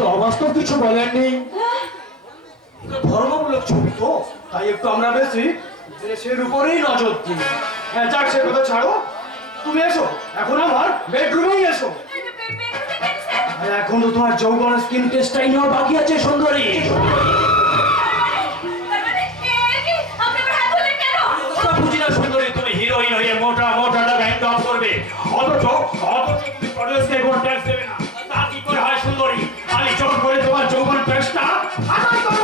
তো অবাস্তব কিছু বলেননি। ধর্মমূলক ছবি তো, তাই একটু আমরা বেশি দেশের উপরেই নজর দিই। হ্যাঁ যাক, সে কথা ছাড়ো, তুমি এসো এখন আমার বেডরুমেই এসো। আর এখন তো তোমার যৌবন স্কিন টেস্টটাই নেওয়া বাকি আছে সুন্দরী। বুঝি না সুন্দরী, তুমি হিরোইন হয়ে মোটা মোটা টাকা ইনকাম করবে, অথচ তুমি প্রডিউসকে কোনো ট্যাক্স দেবে না। তা কি করে হয় সুন্দরী? আমি জোর করে তোমার যৌবন ট্যাক্সটা আদায় করব।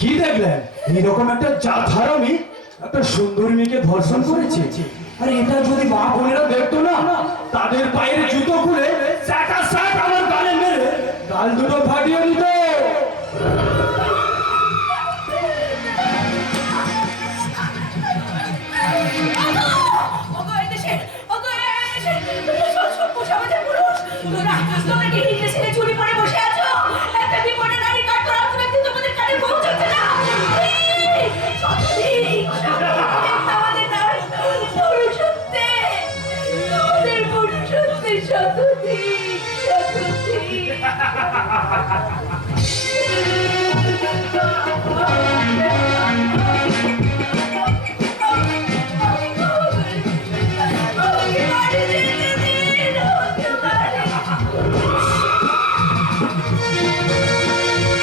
কি দেখলেন? এইরকম একটা জাত আমি একটা সুন্দরী মেয়েকে ধর্ষণ করেছি। আরে এটা যদি মা বোনেরা দেখতো না, তাদের পায়ের জুতো খুলে আমার গালে মেরে গাল দুটো ফাটিয়ে দিত।